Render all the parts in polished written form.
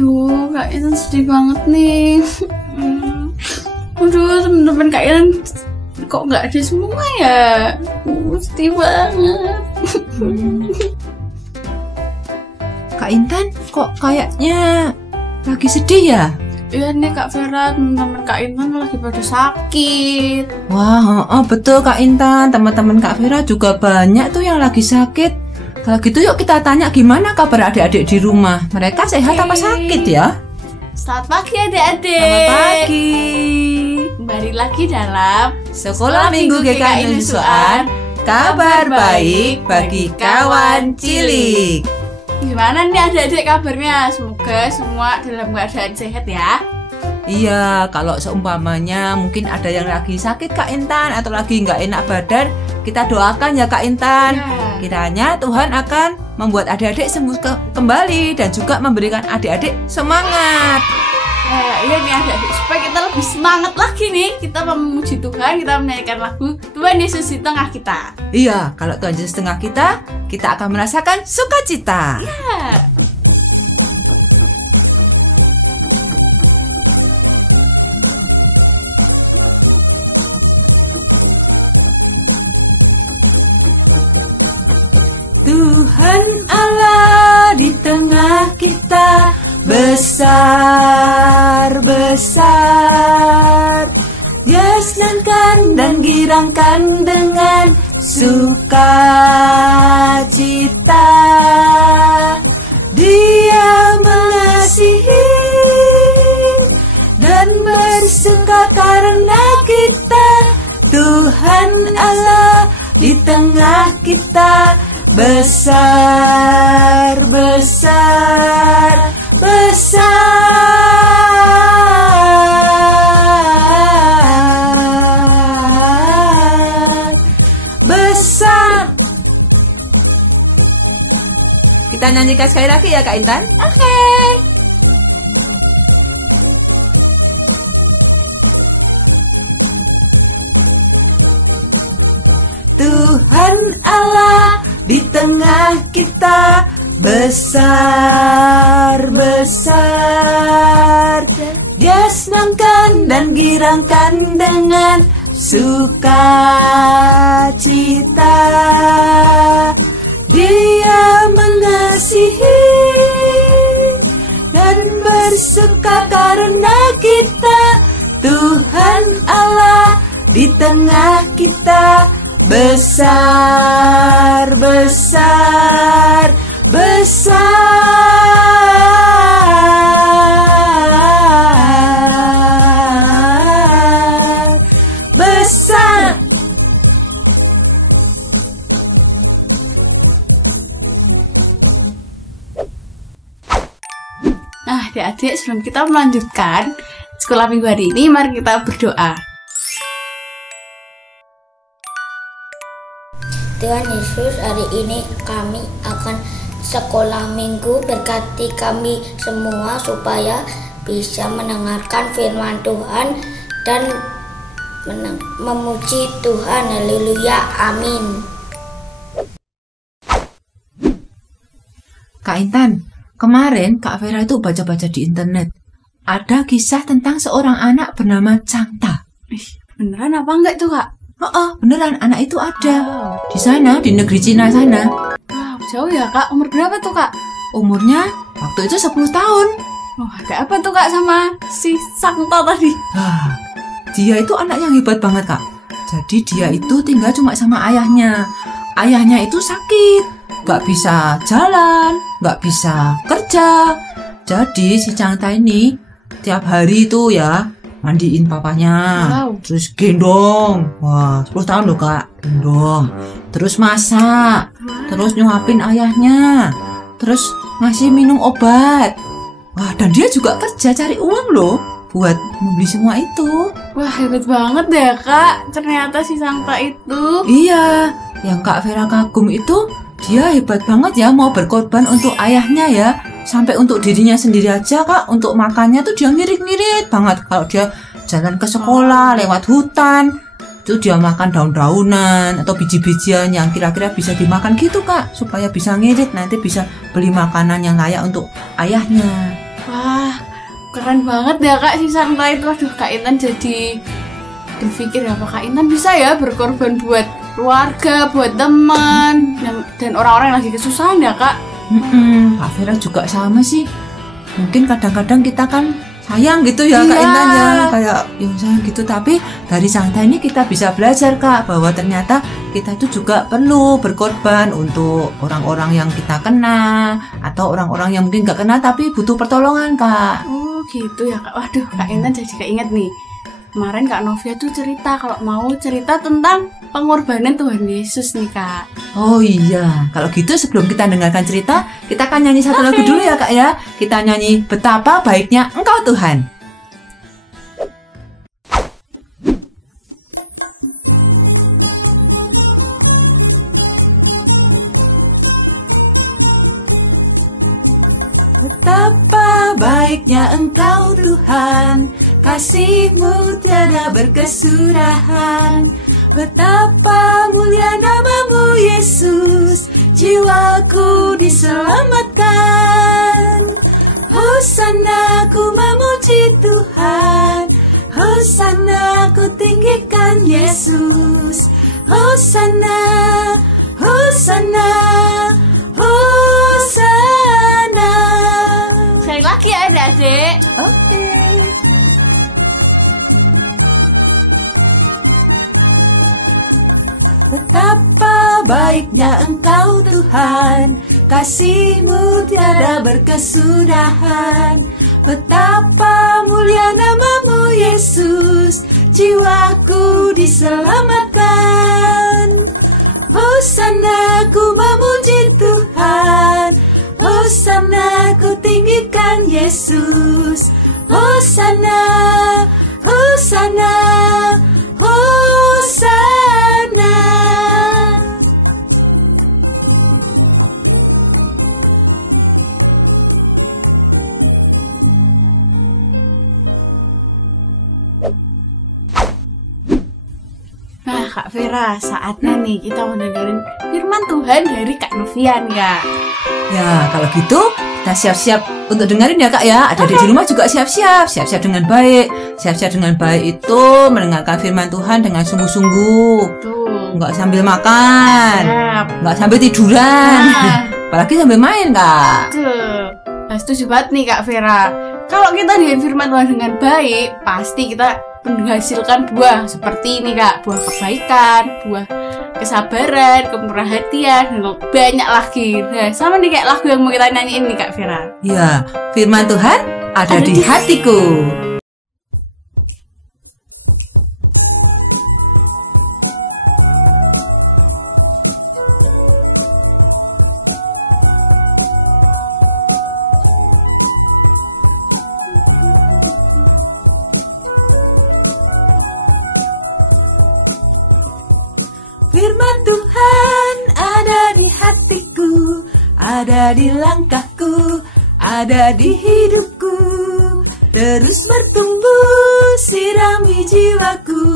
Aduh, Kak Intan sedih banget nih. Aduh, temen-temen Kak Intan kok nggak ada semua ya? Sedih banget. Kak Intan kok kayaknya lagi sedih ya? Iya nih Kak Vera, temen-temen Kak Intan lagi pada sakit. Wah, betul Kak Intan. Teman-teman Kak Vera juga banyak tuh yang lagi sakit. Kalau gitu yuk kita tanya gimana kabar adik-adik di rumah. Mereka sehat apa sakit ya? Selamat pagi adik-adik. Selamat pagi. Kembali lagi dalam Sekolah Minggu GKI Nusuan, kabar baik bagi kawan cilik. Gimana nih adik-adik kabarnya? Semoga semua dalam keadaan sehat ya. Iya, kalau seumpamanya mungkin ada yang lagi sakit Kak Intan atau lagi nggak enak badan, kita doakan ya Kak Intan. Ya. Kiranya Tuhan akan membuat adik-adik sembuh kembali dan juga memberikan adik-adik semangat. Iya nih adik-adik, supaya kita lebih semangat lagi nih, kita memuji Tuhan, kita menyanyikan lagu Tuhan Yesus di tengah kita. Iya, kalau Tuhan Yesus di tengah kita akan merasakan sukacita. Ya. Tuhan Allah di tengah kita besar-besar, Dia senangkan dan girangkan dengan sukacita. Dia mengasihi dan bersuka karena kita. Tuhan Allah di tengah kita besar-besar. Kita nyanyikan sekali lagi ya Kak Intan. Oke. Tuhan Allah di tengah kita besar-besar, Dia senangkan dan girangkan dengan sukacita. Dia mengasihi dan bersuka karena kita. Tuhan Allah di tengah kita besar-besar. Nah adik-adik, sebelum kita melanjutkan sekolah minggu hari ini, mari kita berdoa. Tuhan Yesus, hari ini kami akan sekolah minggu, berkati kami semua supaya bisa mendengarkan firman Tuhan dan memuji Tuhan. Haleluya, amin. Kak Intan, kemarin Kak Vera itu baca-baca di internet. Ada kisah tentang seorang anak bernama Cangta. Beneran apa enggak tuh Kak? Beneran anak itu ada. Di sana, di negeri Cina sana. Wow, jauh ya Kak. Umur berapa tuh Kak? Umurnya waktu itu 10 tahun. Ada apa tuh Kak sama si Cangta tadi? Dia itu anak yang hebat banget Kak. Jadi dia itu tinggal cuma sama ayahnya. Ayahnya itu sakit, gak bisa jalan, gak bisa kerja. Jadi si Cangta ini tiap hari itu ya mandiin papanya, terus gendong. Wah, 10 tahun loh Kak, gendong. Terus masak, terus nyuapin ayahnya, terus ngasih minum obat. Wah, dan dia juga kerja cari uang loh buat membeli semua itu. Wah, hebat banget deh Kak, ternyata si Cangta itu. Iya, yang Kak Vera kagum itu dia hebat banget ya, mau berkorban untuk ayahnya ya. Sampai untuk dirinya sendiri aja Kak, untuk makannya tuh dia ngirit-ngirit banget. Kalau dia jalan ke sekolah lewat hutan, itu dia makan daun-daunan atau biji-bijian yang kira-kira bisa dimakan gitu Kak, supaya bisa ngirit, nanti bisa beli makanan yang layak untuk ayahnya. Wah, keren banget ya Kak si Santa itu. Aduh, Kak Intan jadi berpikir apa Kak Intan bisa ya berkorban buat keluarga, buat teman dan orang-orang yang lagi kesusahan ya Kak. Kak Vera juga sama sih. Mungkin kadang-kadang kita kan sayang gitu ya Kak Intan ya, kayak yang sayang gitu. Tapi dari Santa ini kita bisa belajar Kak, bahwa ternyata kita itu juga perlu berkorban untuk orang-orang yang kita kenal atau orang-orang yang mungkin gak kenal tapi butuh pertolongan Kak. Oh gitu ya Kak. Waduh, Kak Intan jadi keinget nih. Kemarin Kak Novia tuh cerita kalau mau cerita tentang pengorbanan Tuhan Yesus nih Kak. Oh iya, kalau gitu sebelum kita dengarkan cerita, kita akan nyanyi satu lagu dulu ya Kak ya. Kita nyanyi Betapa Baiknya Engkau Tuhan. Betapa baiknya Engkau Tuhan, kasih-Mu tiada berkesudahan. Betapa mulia nama-Mu Yesus, jiwaku diselamatkan. Hosana ku memuji Tuhan, Hosana ku tinggikan Yesus. Hosana, Hosana, Hosana. Sekali lagi ya adik-adik. Oke. Betapa baiknya Engkau Tuhan, kasih-Mu tiada berkesudahan. Betapa mulia nama-Mu Yesus, jiwaku diselamatkan. Hosana ku memuji Tuhan, Hosana ku tinggikan Yesus. Hosana, Hosana, Hosana. Nah Kak Vera, saatnya nih kita mendengarin firman Tuhan dari Kak Novian Kak. Ya, kalau gitu kita siap-siap untuk dengerin ya Kak ya. Ada di rumah juga siap-siap dengan baik. Siap-siap dengan baik itu mendengarkan firman Tuhan dengan sungguh-sungguh. Tuh. Nggak sambil makan, Siap. nggak sambil tiduran, apalagi sambil main Kak. Tuh. Nah, setuju banget nih Kak Vera. Kalau kita dengerin firman Tuhan dengan baik, pasti kita menghasilkan buah seperti ini Kak. Buah kebaikan, buah kesabaran, kemurahan hatian, dan banyak lagi. Nah, sama nih kayak lagu yang mau kita nyanyiin nih Kak Vera. Ya, firman Tuhan ada di hatiku. Firman Tuhan ada di hatiku, ada di langkahku, ada di hidupku. Terus bertumbuh, sirami jiwaku.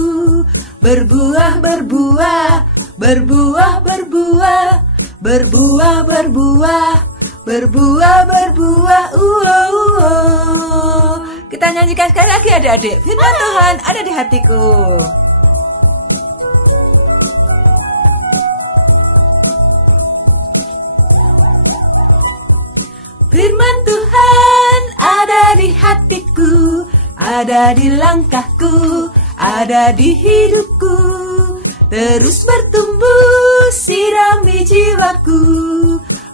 Berbuah, berbuah, berbuah, berbuah, berbuah, berbuah, berbuah, berbuah. Kita nyanyikan sekali lagi adik-adik. Firman Tuhan ada di hatiku. Firman Tuhan ada di hatiku, ada di langkahku, ada di hidupku. Terus bertumbuh, sirami jiwaku.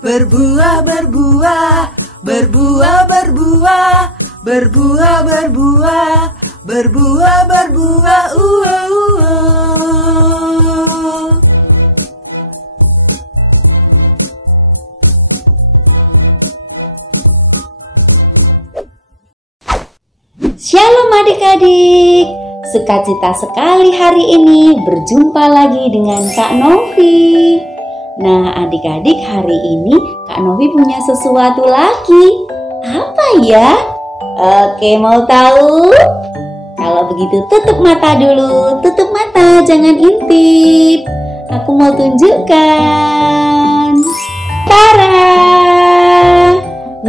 Berbuah, berbuah, berbuah, berbuah, berbuah, berbuah, berbuah, berbuah. Shalom adik-adik, sukacita sekali hari ini berjumpa lagi dengan Kak Novi. Nah adik-adik, hari ini Kak Novi punya sesuatu lagi. Apa ya? Oke, mau tahu? Kalau begitu tutup mata dulu, tutup mata, jangan intip. Aku mau tunjukkan. Tara!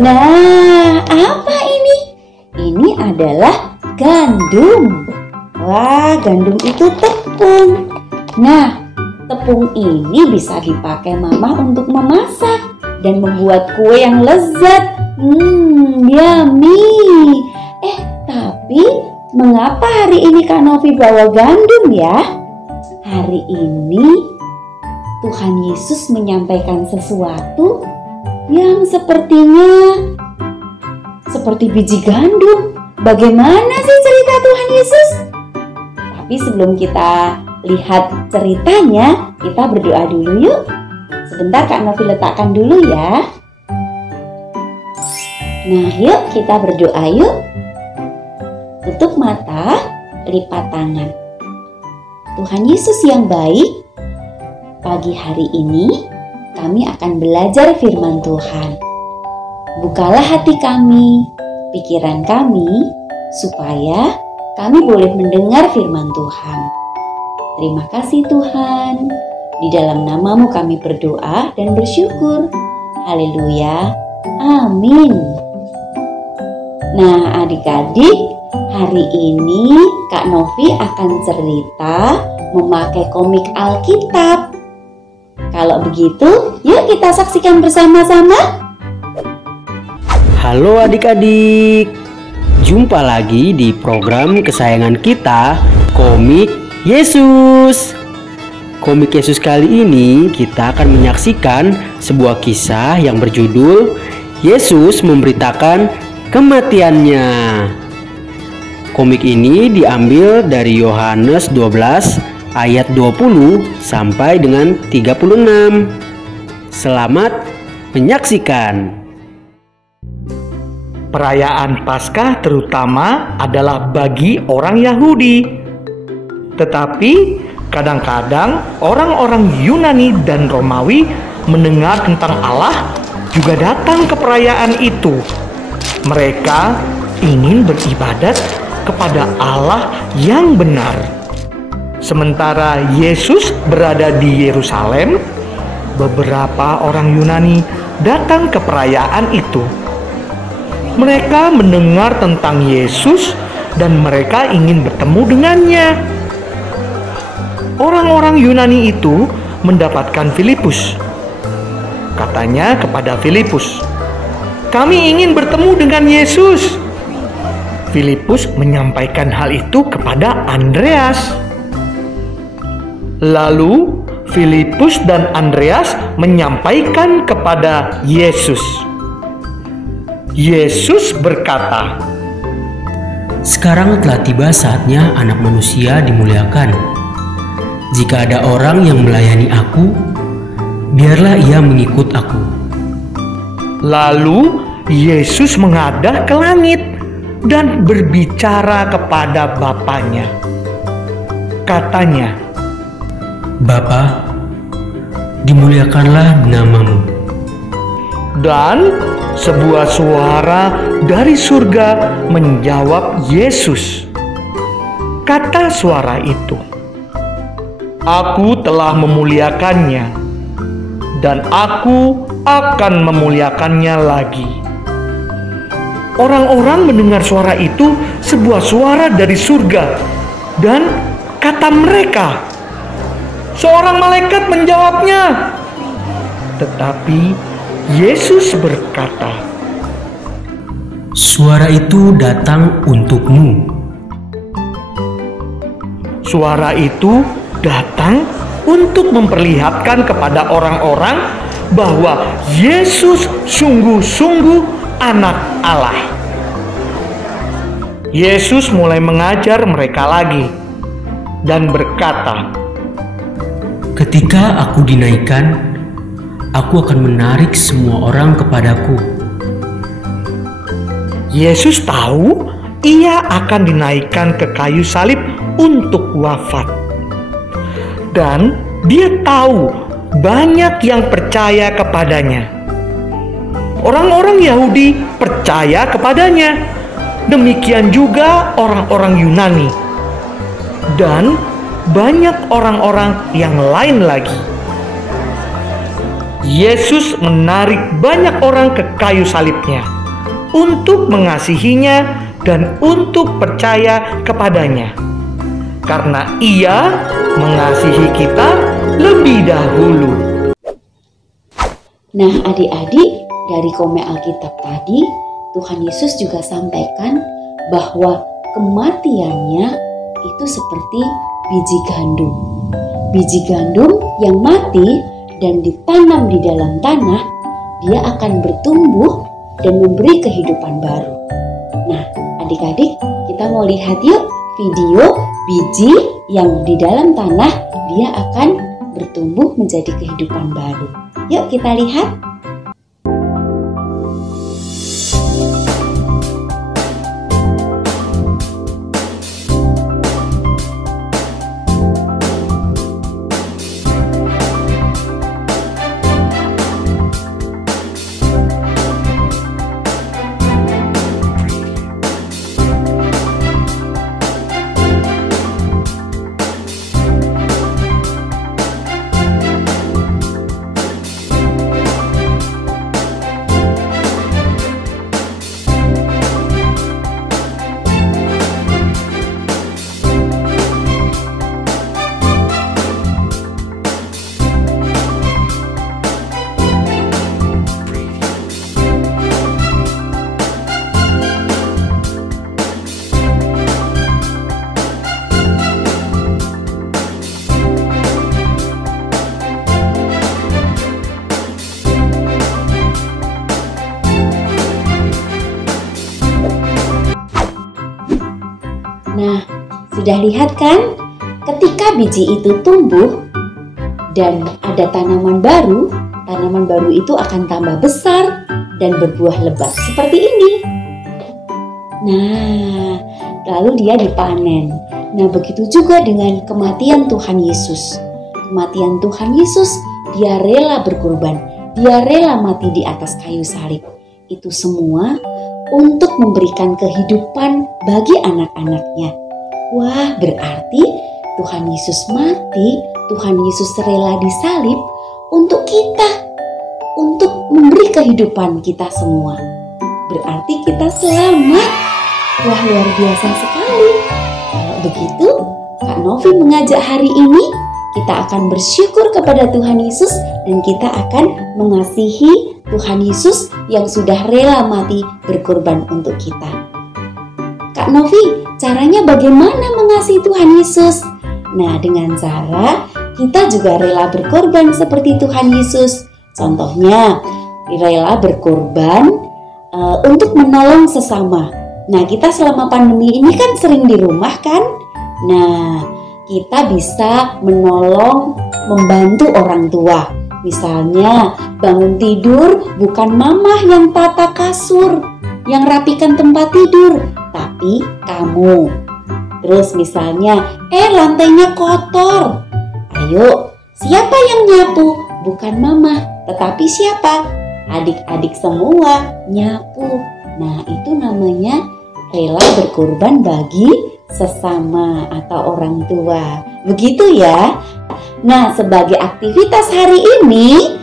Nah, apa ini? Ini adalah gandum. Wah, gandum itu tepung. Nah, tepung ini bisa dipakai Mama untuk memasak dan membuat kue yang lezat. Yummy. Tapi mengapa hari ini Kak Novi bawa gandum ya? Hari ini Tuhan Yesus menyampaikan sesuatu yang sepertinya seperti biji gandum. Bagaimana sih cerita Tuhan Yesus? Tapi sebelum kita lihat ceritanya, kita berdoa dulu yuk. Sebentar Kak Novi letakkan dulu ya. Nah, yuk kita berdoa yuk. Tutup mata, lipat tangan. Tuhan Yesus yang baik, pagi hari ini kami akan belajar firman Tuhan. Bukalah hati kami, pikiran kami, supaya kami boleh mendengar firman Tuhan. Terima kasih Tuhan. Di dalam nama-Mu kami berdoa dan bersyukur. Haleluya. Amin. Nah, adik-adik, hari ini Kak Novi akan cerita memakai komik Alkitab. Kalau begitu, yuk kita saksikan bersama-sama. Halo adik-adik, jumpa lagi di program kesayangan kita, Komik Yesus. Komik Yesus kali ini kita akan menyaksikan sebuah kisah yang berjudul Yesus memberitakan kematiannya. Komik ini diambil dari Yohanes 12 ayat 20 sampai dengan 36. Selamat menyaksikan. Perayaan Paskah terutama adalah bagi orang Yahudi. Tetapi kadang-kadang orang-orang Yunani dan Romawi mendengar tentang Allah juga datang ke perayaan itu. Mereka ingin beribadat kepada Allah yang benar. Sementara Yesus berada di Yerusalem, beberapa orang Yunani datang ke perayaan itu. Mereka mendengar tentang Yesus dan mereka ingin bertemu dengannya. Orang-orang Yunani itu mendapatkan Filipus. Katanya kepada Filipus, "Kami ingin bertemu dengan Yesus." Filipus menyampaikan hal itu kepada Andreas. Lalu Filipus dan Andreas menyampaikan kepada Yesus. Yesus berkata, Sekarang telah tiba saatnya Anak Manusia dimuliakan. Jika ada orang yang melayani aku, biarlah ia mengikut aku. Lalu Yesus menghadap ke langit dan berbicara kepada Bapanya. Katanya, Bapa, dimuliakanlah nama-Mu. dan sebuah suara dari surga menjawab Yesus. Kata suara itu, "Aku telah memuliakannya, dan aku akan memuliakannya lagi." Orang-orang mendengar suara itu, sebuah suara dari surga, dan kata mereka, "Seorang malaikat menjawabnya." Tetapi Yesus berkata, Suara itu datang untukmu. Suara itu datang untuk memperlihatkan kepada orang-orang bahwa Yesus sungguh-sungguh Anak Allah. Yesus mulai mengajar mereka lagi dan berkata, Ketika aku dinaikkan, aku akan menarik semua orang kepadaku. Yesus tahu ia akan dinaikkan ke kayu salib untuk wafat. Dan dia tahu banyak yang percaya kepadanya. Orang-orang Yahudi percaya kepadanya. Demikian juga orang-orang Yunani. Dan banyak orang-orang yang lain lagi. Yesus menarik banyak orang ke kayu salibnya untuk mengasihinya dan untuk percaya kepadanya. Karena Ia mengasihi kita lebih dahulu. Nah, adik-adik, dari komen Alkitab tadi, Tuhan Yesus juga sampaikan bahwa kematiannya itu seperti biji gandum. Biji gandum yang mati dan ditanam di dalam tanah, dia akan bertumbuh dan memberi kehidupan baru. Nah, adik-adik, kita mau lihat yuk video biji yang di dalam tanah, dia akan bertumbuh menjadi kehidupan baru. Yuk kita lihat. Nah, sudah lihat kan? Ketika biji itu tumbuh dan ada tanaman baru itu akan tambah besar dan berbuah lebat seperti ini. Nah, lalu dia dipanen. Nah, begitu juga dengan kematian Tuhan Yesus. Kematian Tuhan Yesus, dia rela berkorban. Dia rela mati di atas kayu salib. Itu semua untuk memberikan kehidupan bagi anak-anaknya. Wah, berarti Tuhan Yesus mati, Tuhan Yesus rela disalib untuk kita, untuk memberi kehidupan kita semua. Berarti kita selamat. Wah, luar biasa sekali. Kalau begitu, Kak Novi mengajak hari ini kita akan bersyukur kepada Tuhan Yesus dan kita akan mengasihi Tuhan Yesus yang sudah rela mati berkorban untuk kita. Kak Novi, caranya bagaimana mengasihi Tuhan Yesus? Nah, dengan cara kita juga rela berkorban seperti Tuhan Yesus. Contohnya, rela berkorban untuk menolong sesama. Nah, kita selama pandemi ini kan sering di rumah kan? Nah, kita bisa menolong, membantu orang tua. Misalnya, bangun tidur bukan mamah yang tata kasur, yang rapikan tempat tidur, tapi kamu. Terus misalnya, lantainya kotor. Ayo, siapa yang nyapu? Bukan mamah, tetapi siapa? Adik-adik semua nyapu. Nah, itu namanya rela berkorban bagi sesama atau orang tua. Begitu ya. Nah, sebagai aktivitas hari ini,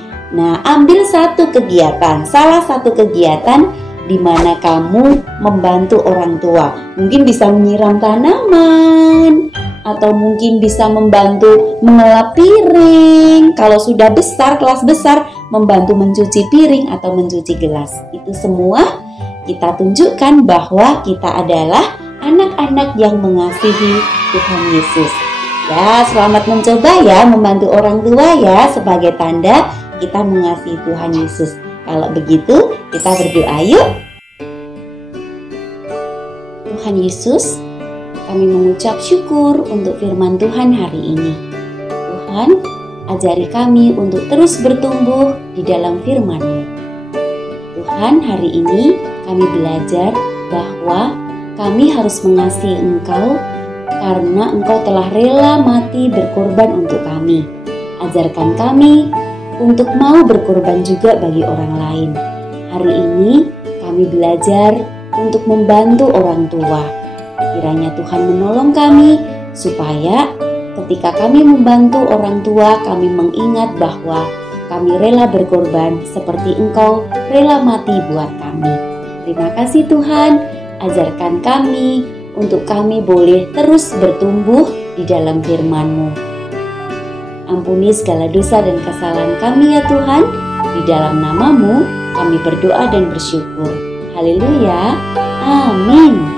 ambil satu kegiatan, salah satu kegiatan di mana kamu membantu orang tua. Mungkin bisa menyiram tanaman, atau mungkin bisa membantu mengelap piring. Kalau sudah besar, kelas besar, membantu mencuci piring atau mencuci gelas. Itu semua kita tunjukkan bahwa kita adalah anak-anak yang mengasihi Tuhan Yesus. Ya, selamat mencoba ya, membantu orang tua ya, sebagai tanda kita mengasihi Tuhan Yesus. Kalau begitu, kita berdoa yuk. Tuhan Yesus, kami mengucap syukur untuk firman Tuhan hari ini. Tuhan, ajari kami untuk terus bertumbuh di dalam firman-Mu. Tuhan, hari ini kami belajar bahwa kami harus mengasihi Engkau karena Engkau telah rela mati berkorban untuk kami. Ajarkan kami untuk mau berkorban juga bagi orang lain. Hari ini kami belajar untuk membantu orang tua. Kiranya Tuhan menolong kami supaya ketika kami membantu orang tua, kami mengingat bahwa kami rela berkorban seperti Engkau rela mati buat kami. Terima kasih Tuhan. ajarkan kami untuk kami boleh terus bertumbuh di dalam firman-Mu. Ampuni segala dosa dan kesalahan kami ya Tuhan. Di dalam nama-Mu kami berdoa dan bersyukur. Haleluya. Amin.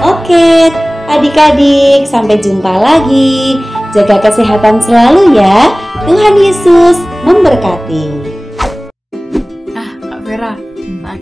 Oke, adik-adik, sampai jumpa lagi. Jaga kesehatan selalu ya. Tuhan Yesus memberkati. Kak Vera,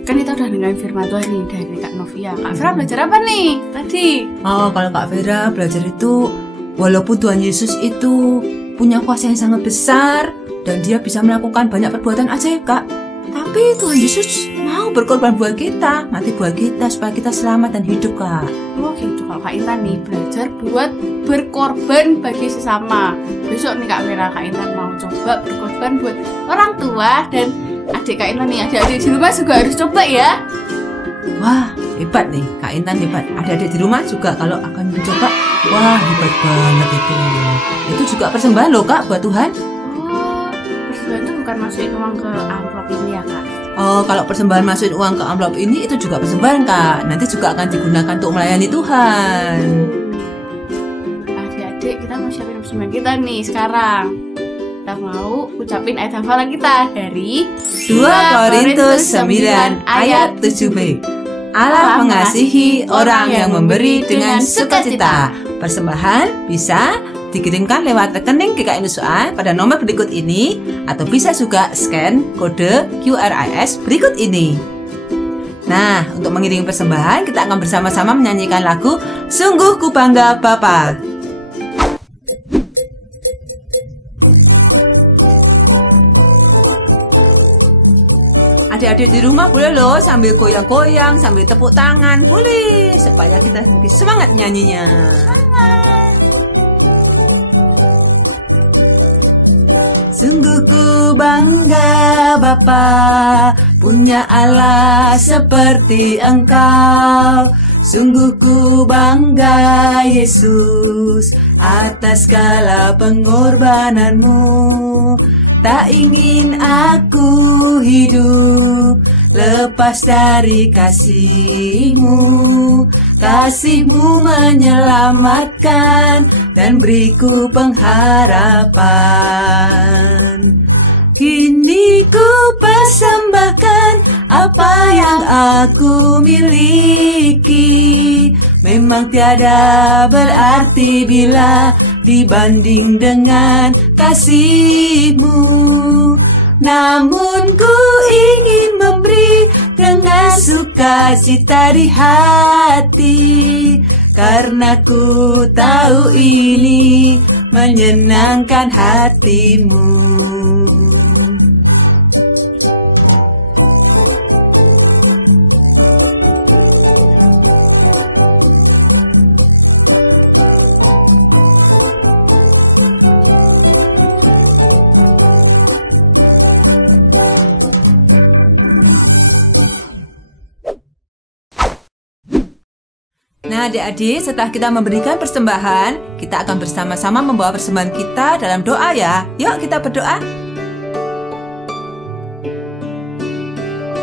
kan kita udah dengan firman Tuhan nih dari Kak Novia. Kak Vera belajar apa nih tadi? Oh, kalau Kak Vera belajar itu, walaupun Tuhan Yesus itu punya kuasa yang sangat besar dan dia bisa melakukan banyak perbuatan ajaib, Kak, tapi Tuhan Yesus mau berkorban buat kita, mati buat kita supaya kita selamat dan hidup, Kak. Oh gitu, kalau Kak Intan nih belajar buat berkorban bagi sesama. Besok nih Kak Vera, Kak Intan mau coba berkorban buat orang tua dan adik Kak Intan nih, adik-adik di rumah juga harus coba ya. Wah, hebat nih, Kak Intan hebat. Adik-adik di rumah juga kalau akan mencoba, wah hebat banget itu. Itu juga persembahan loh, Kak, buat Tuhan. Oh, persembahan itu bukan masukin uang ke amplop ini ya, Kak? Oh, kalau persembahan masukin uang ke amplop ini itu juga persembahan, Kak. Nanti juga akan digunakan untuk melayani Tuhan. Adik-adik, kita mau siapin persembahan kita nih sekarang. Kita mau ucapin ayat hafalan kita dari 2 Korintus 9 ayat 7b. Allah mengasihi orang yang memberi dengan sukacita. Persembahan bisa dikirimkan lewat rekening GKI Nusa pada nomor berikut ini, atau bisa juga scan kode QRIS berikut ini. Nah, untuk mengirim persembahan, kita akan bersama-sama menyanyikan lagu Sungguh Ku Bangga Bapa. Adik-adik di rumah boleh loh sambil goyang-goyang, sambil tepuk tangan, boleh, supaya kita lebih semangat nyanyinya. Sungguh ku bangga Bapa, punya Allah seperti Engkau. Sungguh ku bangga Yesus, atas segala pengorbananmu. Tak ingin aku hidup lepas dari kasih-Mu. Kasih-Mu menyelamatkan dan beriku pengharapan. Kini ku persembahkan apa yang aku miliki. Memang tiada berarti bila dibanding dengan kasih-Mu. Namun ku ingin memberi dengan sukacita di hati, karena ku tahu ini menyenangkan hati-Mu. Nah, adik-adik, setelah kita memberikan persembahan, kita akan bersama-sama membawa persembahan kita dalam doa ya. Yuk kita berdoa.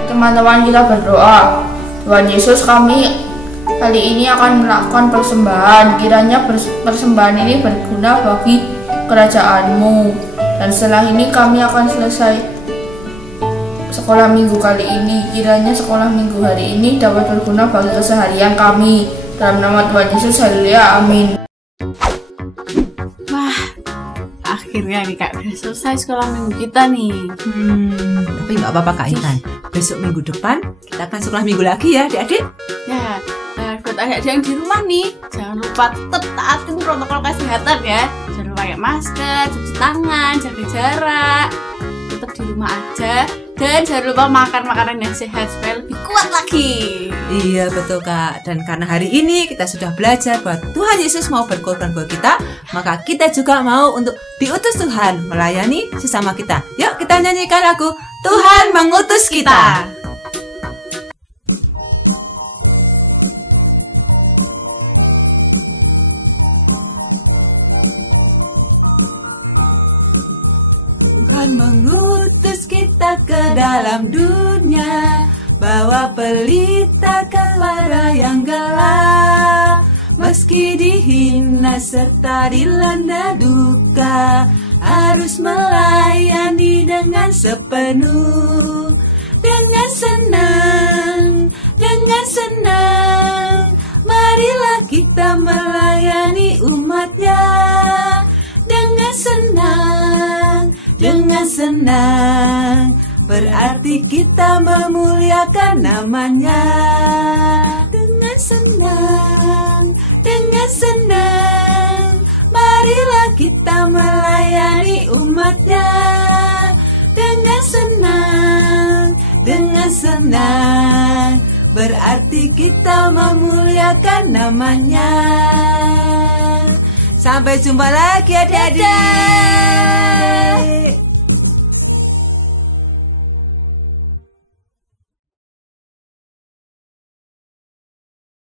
Teman-teman, kita berdoa. Tuhan Yesus, kami kali ini akan melakukan persembahan. Kiranya persembahan ini berguna bagi kerajaan-Mu. Dan setelah ini kami akan selesai sekolah minggu kali ini. Kiranya sekolah minggu hari ini dapat berguna bagi keseharian kami. Dalam nama Tuhan Yesus, haleluya, amin. Wah, akhirnya nih Kak, udah selesai sekolah minggu kita nih. Tapi nggak apa-apa Kak Intan. Besok minggu depan kita akan sekolah minggu lagi ya, adik-adik. Ya, buat adik-adik yang di rumah nih, jangan lupa tetap taatin protokol kesehatan ya. Jangan lupa pakai masker, cuci tangan, jaga jarak. Tetap di rumah aja. Dan jangan lupa makan makanan yang sehat supaya lebih kuat lagi. Iya betul Kak. Dan karena hari ini kita sudah belajar bahwa Tuhan Yesus mau berkorban buat kita, maka kita juga mau untuk diutus Tuhan melayani sesama kita. Yuk kita nyanyikan lagu Tuhan Mengutus Kita. Tuhan mengutus kita ke dalam dunia, bawa pelita kepada yang gelap. Meski dihina serta dilanda duka, harus melayani dengan sepenuh. Dengan senang, marilah kita melayani umatnya. Dengan senang, berarti kita memuliakan namanya. Dengan senang, marilah kita melayani umatnya. Dengan senang, berarti kita memuliakan namanya. Sampai jumpa lagi adik-adik.